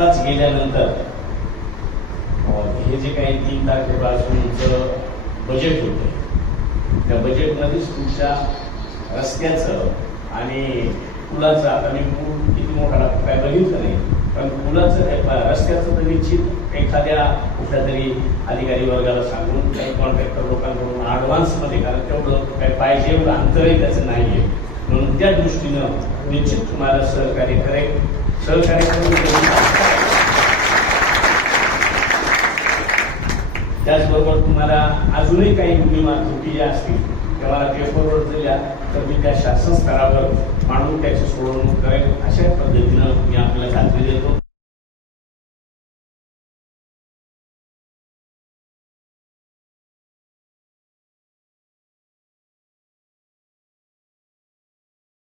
आत्ताच गेल्यानंतर हे जे काही तीन तारखेपासूनचं बजेट होतं त्या बजेटमध्येच तुमच्या रस्त्याचं आणि पुलाचं आता मी पूल किती मोठा काय बघितलं नाही पण पुलाचं काय रस्त्याचं तर निश्चित एखाद्या कुठल्या तरी अधिकारी वर्गाला सांगून काही कॉन्ट्रॅक्टर लोकांकडून ॲडव्हान्समध्ये कारण तेवढं काय पाहिजे एवढं अंतरही त्याचं नाही आहे म्हणून त्या दृष्टीनं निश्चित तुम्हाला सहकार्य करेल. सहकार्य करून त्याचबरोबर तुम्हाला अजूनही काही उणीवा त्रुटी ज्या असतील तेव्हा मला दिल्या तर मी त्या शासन स्तरावर मांडून त्याची सोडवणूक करेल अशा पद्धतीनं मी आपल्याला